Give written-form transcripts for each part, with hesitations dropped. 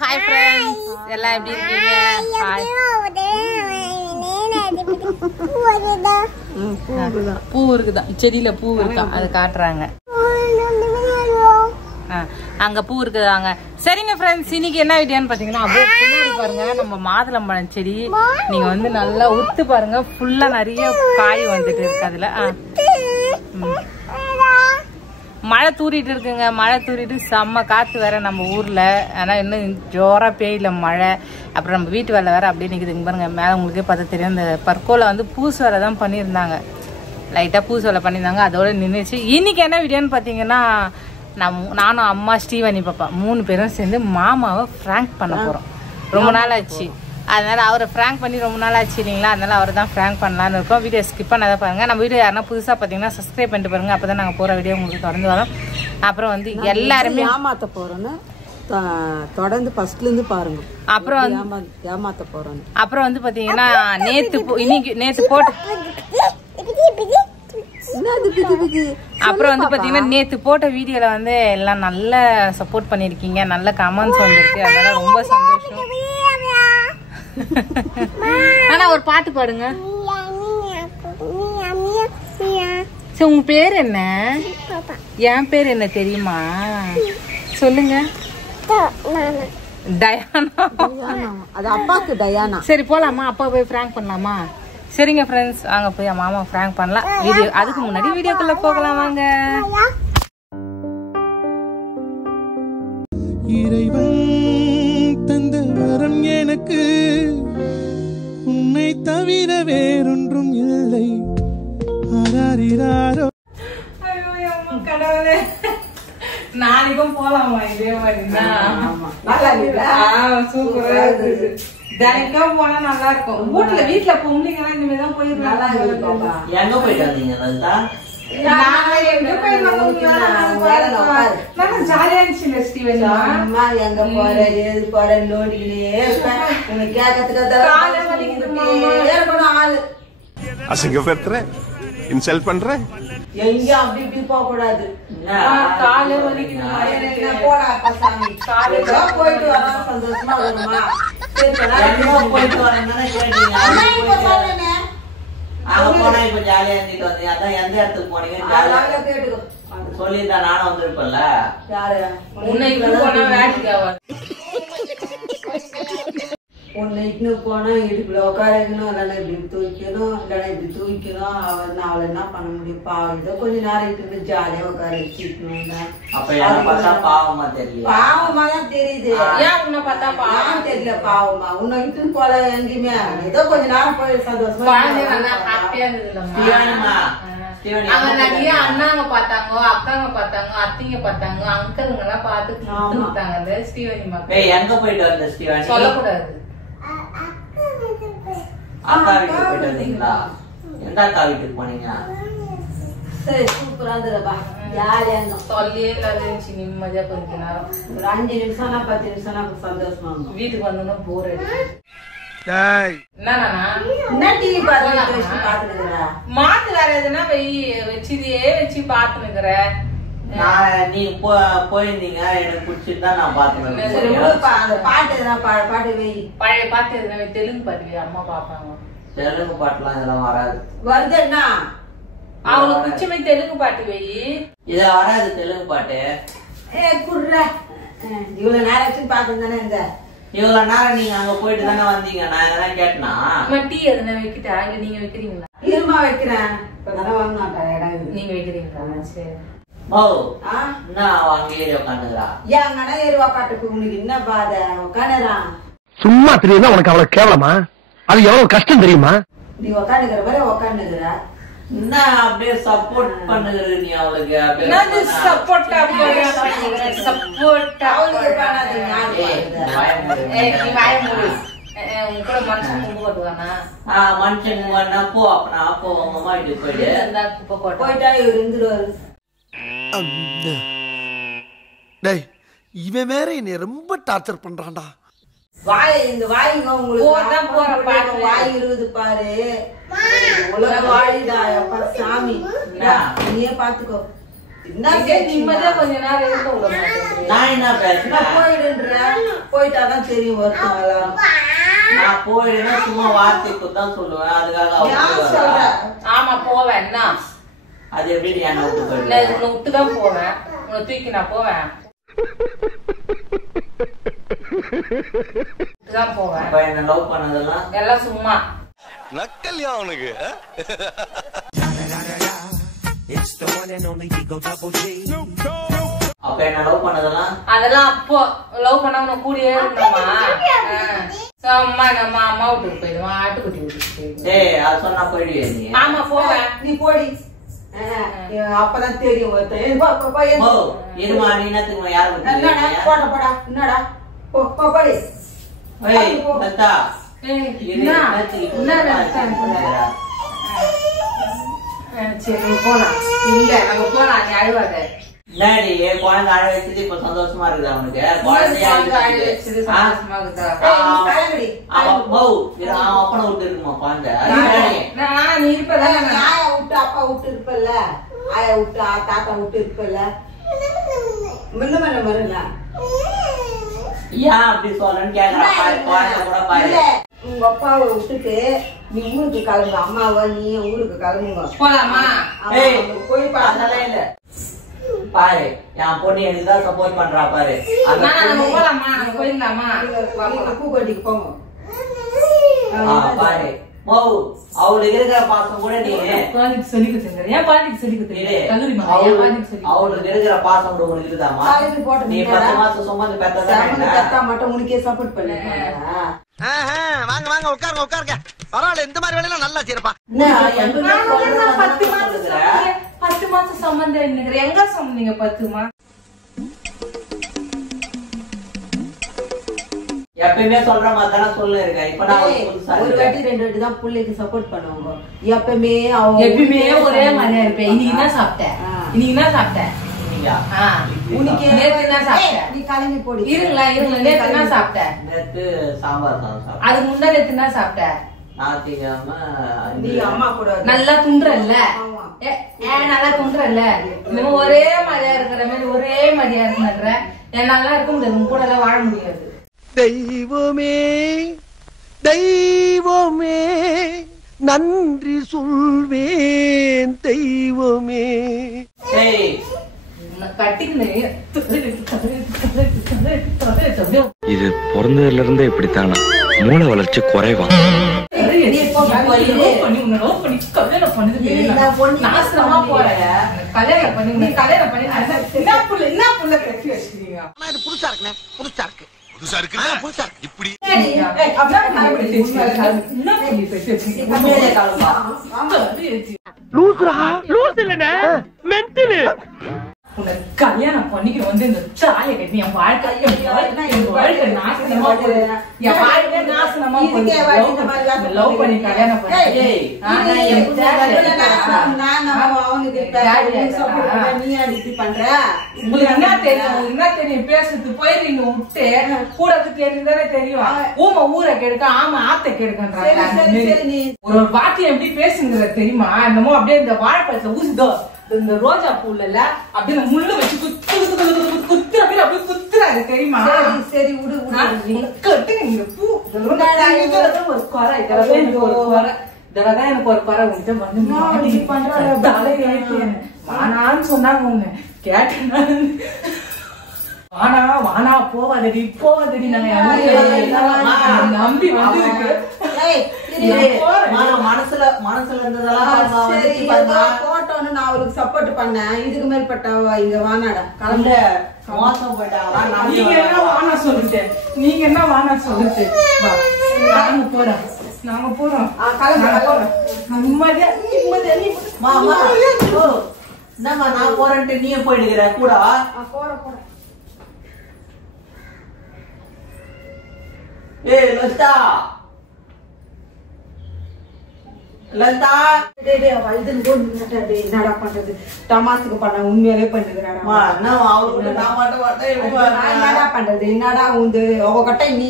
Hi friends, எல்லாம் எப்படி இருக்கீங்க? பூ இருக்குதா, செடியில பூ இருக்கா, அது காட்டுறாங்க. அங்க பூ இருக்குதாங்க. சரிங்க ஃப்ரெண்ட்ஸ், இன்னைக்கு என்ன வீடியோன்னு பாத்தீங்கன்னா, அப்படியே பின்னாடி பாருங்க நம்ம மாதுளம்பழம் செடி. நீங்க வந்து நல்லா உத்து பாருங்க, ஃபுல்லா நிறைய காய் வந்துட்டு இருக்கு. அதுல மழை தூரிட்டு இருக்குங்க. மழை தூரிட்டு செம்ம காத்து வேற நம்ம ஊர்ல. ஆனா இன்னும் ஜோரா பெய்யல மழை. அப்புறம் நம்ம வீட்டு வேலை வேற அப்படியே நிக்குதுங்க பாருங்க. மேல உங்களுக்கே பார்த்து தெரியும், இந்த பர்கோல வந்து பூசு வேலை தான் பண்ணியிருந்தாங்க. லைட்டா பூசு வேலை பண்ணியிருந்தாங்க, அதோட நின்றுச்சு. இன்னைக்கு என்ன வீடியோன்னு பாத்தீங்கன்னா, நானும் அம்மா ஸ்ரீவாணி பாப்பா 3 பேரும் சேர்ந்து மாமாவை பிராங்க் பண்ண போறோம். ரொம்ப நாள் ஆச்சு, அதனால அவரை பிராங்க் பண்ணி ரொம்ப நாள் ஆச்சு இல்லைங்களா, அதனால அவரை தான் பிராங்க் பண்ணலான்னு இருக்கோம். வீடியோ ஸ்கிப் பண்ணாத பாருங்க. நம்ம வீடியோ யாருன்னா புதுசாக பார்த்தீங்கன்னா சப்ஸ்கிரைப் பண்ணிட்டு பாருங்க, அப்பதான் நாங்கள் போகிற வீடியோ உங்களுக்கு தொடர்ந்து வரோம். அப்புறம் வந்து எல்லாருமே ஏமாத்த போறோன்னு தொடர்ந்து ஃபர்ஸ்ட்ல இருந்து பாருங்க. அப்புறம் ஏமாத்த போறோம். அப்புறம் வந்து பாத்தீங்கன்னா நேத்து போட்டு அப்புறம் வந்து பாத்தீங்கன்னா நேத்து போட்ட வீடியோல வந்து எல்லாம் நல்ல சப்போர்ட் பண்ணிருக்கீங்க, நல்ல கமெண்ட்ஸ் வந்துருக்கு, அதனால ரொம்ப சந்தோஷம். ஆனா ஒரு பாட்டு பாடுங்க. சரி, உங்க பேர் என்ன? என் பேர் என்ன தெரியுமா? சொல்லுங்க. டயானா. அது அப்பாக்கு டயானா. சரி போலாமா, அப்பா போய் பிராங்க் பண்ணலாமா? சரிங்க ஃப்ரெண்ட்ஸ், அங்க போய் மாமா பிராங்க் பண்ணலாம். வீடியோ அதுக்கு முன்னாடி வீடியோக்குள்ள போகலாம் வாங்க. இறைவன் தந்த வரம் எனக்கு, உன்னை தவிர வேறொன்றும் இல்லை. கடவுளே, நாளைக்கும் போலாமா இதே மாதிரி? சூப்பரா இருக்கு. தினைக்கும் போனா நல்லா இருக்கும். வீட்டுல பொம்பளைங்க எல்லாம் இனிமே தான் போயிருந்தாங்க. எங்க போயிட்டு வந்தீங்க? ஜாலியா இருந்துச்சு. எங்க போற ஏது போற நோண்டிக்கிட்டே ஆளு அசிங்கப்படுத்துற, இன்சல்ட் பண்ற, எங்க அப்படி இப்படி போக கூடாது. காலை வலிக்குது, போயிட்டு வர சந்தோஷமா வருமா? போயிட்டு வரேன்னு கேட்டீங்க. அங்க போனா இப்ப ஜாலியா இருந்துட்டு வந்தீங்க. அதான் எந்த இடத்துக்கு போனீங்க சொல்லியிருந்தா நானும் வந்திருப்பேன்ல. யாரு உன்னை இட்டு போனா இடுப்புல உட்காரக்கணும், இல்லைன்னா இப்படி தூக்கணும், இல்லைன்னா இப்படி தூக்கணும். அவளை என்ன பண்ண முடியும்ப்பா? ஏதோ கொஞ்ச நேரம் இட்டு ஜாலியா உட்கார வச்சுக்கணும். அப்ப என்ன பார்த்தா பாவமா தெரியல? பாவமா தான் தெரியுது. ஏன் உன்னை பார்த்தா பாவம் தெரியல, பாவமா உன்னை இட்டு போல எங்கேயுமே. ஏதோ கொஞ்ச நேரம் போய் சந்தோஷமா ஹாப்பியா நிறைய அண்ணாங்க பாத்தாங்க, அக்காங்க பாத்தாங்க, அத்திங்க பாத்தாங்க, அங்கிளுங்க எல்லாம் பாத்து ஸ்ரீவாணி மக்கள். எங்க போயிட்டு வந்த ஸ்ரீவாணி? சொல்லக்கூடாது. அக்கா வீட்டுக்கு போயிட்டு வந்தீங்களா? எந்த அக்கா வீட்டுக்கு போனீங்க? சரி, சூப்பரா இருந்ததுப்பா. ஜாலியா இருந்தோம். சொல்லியே இல்லாத இருந்துச்சு. நிம்மதியா கொஞ்ச நேரம், ஒரு 5 நிமிஷம்னா 10 நிமிஷம்னா சந்தோஷமா இருந்தோம். வீட்டுக்கு வந்தோம்னா போர் அடிச்சு. மாத்து வேற எதுனா வச்சுதே வச்சு பாத்துனுக்குற. நீ போயிருந்தீங்க, எனக்கு பிடிச்சிருந்தா நான் பாத்துக்கிறேன். பழைய பாட்டு எதுனா தெலுங்கு பாட்டு அம்மா பாப்பாங்க. தெலுங்கு பாட்டுலாம் இதெல்லாம் வராது. வருதுன்னா அவங்களுக்கு பிடிச்சமே தெலுங்கு பாட்டு வை. இத வராது தெலுங்கு பாட்டு. இவ்வளவு நேரம் பாத்துதானே இந்த இவ்வளவு நேரம் நீங்க அங்க போயிட்டு தானே வந்தீங்க. நான் எதனா கேட்டனா? டீ எதுனா வைக்கிட்டா? இல்ல நீங்க வைக்கிறீங்களா? இருமா வைக்கிறேன். நீங்க வைக்கிறீங்களா? சரி. சும்மா தெரியுமா உனக்கு அவ்வளவு கேவலமா? அது எவ்வளவு கஷ்டம் தெரியுமா? நீ உக்காந்துக்கிற மாதிரி உக்காந்துக்கிற. என்ன அப்படியே சப்போர்ட் பண்ணுகிற நீ அவளுக்கு? மனுஷன் போ. அப்ப நான் அப்போ உங்க அம்மா வீட்டுக்கு போயிட்டா இவரு இருந்துருவாரு. டேய், இவன் வேற என்னை ரொம்ப டார்ச்சர் பண்றான்டா. இந்த வாய்ங்க உங்களுக்கு வாய் இருது பாரு. உலக வாழிடா சாமி. நீயே பாத்துக்கோ. நிம்மதியா கொஞ்ச நேரம் இருக்க விட மாட்டேன். நான் என்ன பேசுறேன்? போயிடுன்ற போயிட்டாதான் தெரியும் வருத்தம் எல்லாரும். நான் போயிடுனா சும்மா வார்த்தைக்கு தான் சொல்லுவேன். அதுக்காக ஆமா போவேன். என்ன அது எப்படி என்ன விட்டு போயிடுவேன்? உன்னை விட்டுதான் போவேன். உன்னை தூக்கி நான் போவேன். போவேன். அப்ப என்ன லவ் பண்ணதெல்லாம் எல்லாம் சும்மா நக்கல்யா அவனுக்கு. அப்ப என்ன லவ் பண்ணதெல்லாம் அதெல்லாம் அப்போ லவ் பண்ணவன கூடியே இருக்கணுமா? சும்மா நம்ம அம்மா வீட்டுக்கு போயிடுவான், ஆட்டுக்குட்டி வீட்டுக்கு போயிடுவான். ஏய் அது சொன்னா போயிடுவே நீ. ஆமா போவேன். நீ போடி. அப்பதான் தெரியும் இருமா நீ என்னத்துக்கு யாரு போடா என்னடா போடி. சரி போலாம். இல்ல நம்ம போலாம். நீ அழுவாத. என்னடி குழந்தை அழ வச்சது இப்ப சந்தோஷமா இருக்குது அவனுக்கு. குழந்தைய அப்பனை விட்டு இருக்குமா குழந்தை? நீ இருப்ப ஆயா விட்டு அப்பா விட்டு இருப்பல்ல, ஆயா விட்டு தாத்தா விட்டு இருப்பல்ல, முன்ன மேல வரல. ஏன் அப்படி சொல்லணும்னு கேக்குறேன். குழந்தை கூட பாரு. உங்க அப்பாவை விட்டுட்டு நீ ஊருக்கு கிளம்பு, அம்மாவை நீ ஊருக்கு கிளம்புங்க. போலாமா? போய் அதெல்லாம் இல்ல பாரு, என் பொண்ணு எனக்கு தான் சப்போர்ட் பண்றா பாரு. போலாமா? போயிடலாமா? பூக்கட்டிக்கு போங்க பாரு. அவளுக்கு இருக்கிற பாசம் கூட நீ அவளுக்கு இருக்கிற பாசம் கூட உனக்கு இருக்குதாமா? நீ 10 மாசம் சுமந்து பெத்தா மட்டும் உனக்கே சப்போர்ட் பண்ண. வாங்க வாங்க உட்காருங்க உட்காருங்க. பரவாயில்ல, இந்த மாதிரி வேலையெல்லாம் நல்லா செய்யறப்பா. 10 மாசம் சம்பந்தம் எங்க சொன்னீங்க? 10 மாசம் எப்பயுமே சொல்ற மாதிரி தானே சொல்ல இருக்க. இப்ப நான் ஒரு வாட்டி 2 வாட்டி தான் பிள்ளைக்கு சப்போர்ட் பண்ணுவாங்க. எப்பயுமே எப்பயுமே ஒரே மாதிரியா இருப்பேன். இன்னைக்கு என்ன சாப்பிட்டேன்? இன்னைக்கு என்ன சாப்பிட்டேன்? நீ கிளம்பி போடி. இருங்களா இருங்களா. நேத்து என்ன சாப்பிட்டேன்? நேத்து சாம்பார் சாப்பிட்டேன். அது முந்தா நேத்து என்ன சாப்பிட்டேன்? நீ அம்மா கூட நல்லா துண்டுறல்ல? நல்லா துண்டுறல்ல? நம்ம ஒரே மாதிரியா இருக்கிற மாதிரி ஒரே மாதிரியா இருக்குன்ற என்னால இருக்க முடியாது. உங்க கூட எல்லாம் வாழ முடியாது. தெய்வமே தெய்வமே நன்றி சொல்வேன் தெய்வமே. இது பிறந்ததுல இருந்தே இப்படித்தானா? மூளை வளர்ச்சி குறைவா? புதுசா இருக்குண்ணே, புதுசா இருக்கு. புதுசா இருக்கு, புதுசா இருக்கு. இப்படி கல்யாணம் பண்ணிக்கு வந்து இந்த சாய கட்டி என் வாழ்க்கை நாசனமா லவ் பண்ணி கல்யாணம் என்ன தெரியும் பேசுறது போயிருந்தீங்க விட்டு கூட தெரிஞ்சுதானே தெரியும். ஊமை ஊரை கெடுக்க ஆமா ஆத்த கெடுக்கன்றாங்க. ஒரு வார்த்தை எப்படி பேசுங்கிற தெரியுமா? என்னமோ அப்படியே இந்த வாழைப்பழத்துல ஊசுதோ இந்த ரோஜா பூல அப்படியே முள்ளு வச்சு குத்து அப்படியே குத்துறாரு தெரியுமா? சரி விடு கட்டுங்க பூ ஒரு குறை. இதெல்லாம் எனக்கு ஒரு குறை உண்டு வந்து வானான்னு சொன்னாங்க. ஒண்ணு கேட்டேன். வானா வானா போவாதடி போவாதடி. நாங்க நம்பி வந்து மனசுல இருந்ததெல்லாம் போட்டோன்னு நான் அவளுக்கு சப்போர்ட் பண்ணேன். இதுக்கு மேற்பட்ட இங்க வானாடா கலந்த மோசம் போயிட்டாங்க. நீங்க என்ன வானா சொல்லிட்டு நீங்க என்ன வானா சொல்லிட்டு நாங்க போறோம். நாங்க போறோம். நிம்மதியா என்னம்மா நான் போறேன்ட்டு நீயே போயிடுகிற கூட? போற ஏய் லலிதா லலிதா என்னடா பண்றது? டமாசுக்கு பண்ண உண்மையாவே பண்ணுகிறாடா. என்னடா பண்றது? என்னடா உந்து அவகிட்ட நீ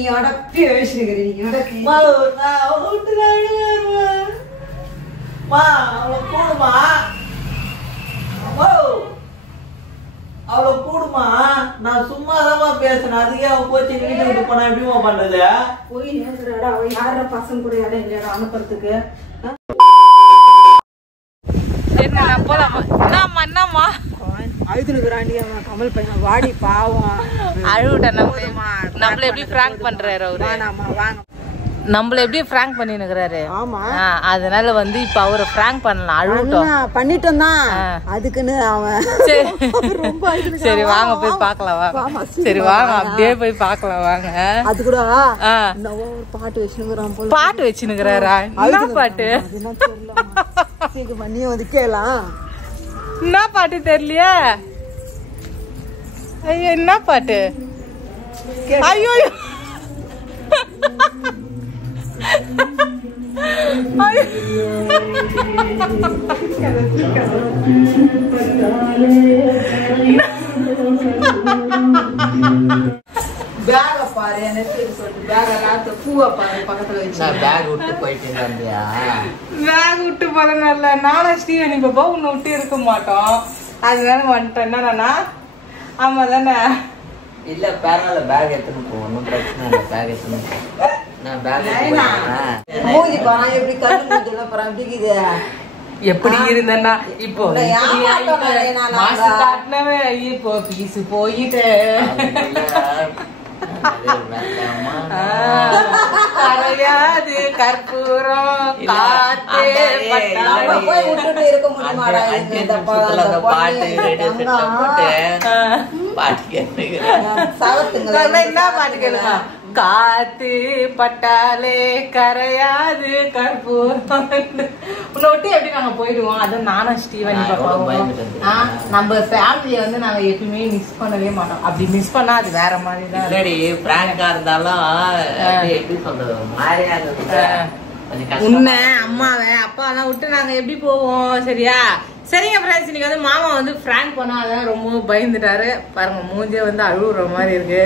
பேசுகிறீங்க. அவளை கூடுமா, நான் சும்மாதான் பேசுறேன். அதுக்கே அவன் கோச்சி வீட்டு விட்டு போனா எப்படிமா பண்றது? போய் நேர்றாடா, அவன் யார பசங்க கூட இடம் இல்லையாடா அனுப்புறதுக்கு. என்னம்மா அழுதுனுக்குறாண்டி அவன் கமல் பையன். வாடி பாவம் அழுவிட்ட நம்மள எப்படி பிராங்க் பண்றாரு அவரு. வாங்க நம்மள எப்படி பிராங்க் பண்ணினுக்குறாரு. ஆமா, அதனால வந்து இப்ப அவரை பிராங்க் பண்ணலாம். அழுவிட்டோம் பண்ணிட்டோம் தான். அதுக்குன்னு அவன் சரி வாங்க போய் பாக்கலாம் வாங்க. சரி வாங்க அப்படியே போய் பாக்கலாம் வாங்க. அது கூட ஒரு பாட்டு வச்சுனுக்குறான் போல. பாட்டு வச்சுனுக்குறாரா? என்ன பாட்டு? நீ வந்து கேலாம். என்ன பாட்டு தெரியலையா? ஐயோ என்ன பாட்டு? ஐயோ பேக பாரு, எனக்கு சொல்லிட்டு பேக எல்லாத்த பூவை பாரு பக்கத்துல வச்சு. பேக் விட்டு போயிட்டு வந்தியா? பேக் விட்டு போறதுனால நானும் ஸ்ரீவன் இப்ப போ உன்னை விட்டு இருக்க மாட்டோம். அதனால வந்துட்டேன். என்னன்னா ஆமா தானே? இல்ல பரவாயில்ல, பேக் எடுத்துன்னு போ, ஒன்னும் பிரச்சனை இல்லை. பேக் எடுத்துன்னு போ. நான் பேக் மூஞ்சி பாரு எப்படி கண்ணு மூஞ்செல்லாம் பாரு எப்படி இருக்குது. எப்படி இருந்தேன்னா இப்போ மாசு காட்டினவன் இப்போ பீசு போயிட்டு கரையாது கற்பூரம் காத்தே போய் விட்டுட்டு இருக்க முடியுமாடா? என்ன பாட்டு கேளுங்க. காத்து பட்டாலே கரையாது கற்பூரம். உன்னை விட்டு எப்படி நாங்க போயிடுவோம். அதுவும் நானும் ஸ்டீவன் நம்ம ஃபேமிலியை வந்து நாங்க எப்பயுமே மிஸ் பண்ணவே மாட்டோம். அப்படி மிஸ் பண்ணா அது வேற மாதிரி தான். பிராங்கா இருந்தாலும் எப்படி சொல்றது, மாதிரியா உன்னை அம்மாவை அப்பாவெல்லாம் விட்டு நாங்க எப்படி போவோம்? சரியா? சரிங்க ஃப்ரெண்ட்ஸ், இன்னைக்கு வந்து மாமா வந்து பிராங்க் பண்ணா அதான் ரொம்ப பயந்துட்டாரு. பாருங்க மூஞ்சே வந்து அழுகுற மாதிரி இருக்கு.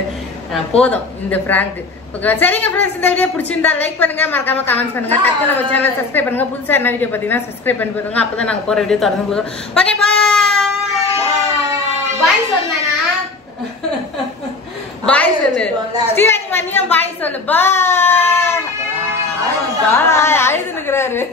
போதும் இந்த பிராங்க். ஓகே சரிங்க ஃப்ரெண்ட்ஸ், இந்த வீடியோ பிடிச்சிருந்தா லைக் பண்ணுங்க, மறக்காம கமெண்ட் பண்ணுங்க, டக்கு நம்ம சேனல் சப்ஸ்கிரைப் பண்ணுங்க. புதுசா என்ன வீடியோ பாத்தீங்கன்னா சப்ஸ்கிரைப் பண்ணி போடுங்க. அப்பதான் நாங்க போற வீடியோ தொடர்ந்து போடுவோம். ஓகே பாய் சொன்னா பாய் சொல்லு ஸ்டீவன் மணியம் பாய் சொல்லு. பாய் பாய் அழுதுனுக்குறாரு.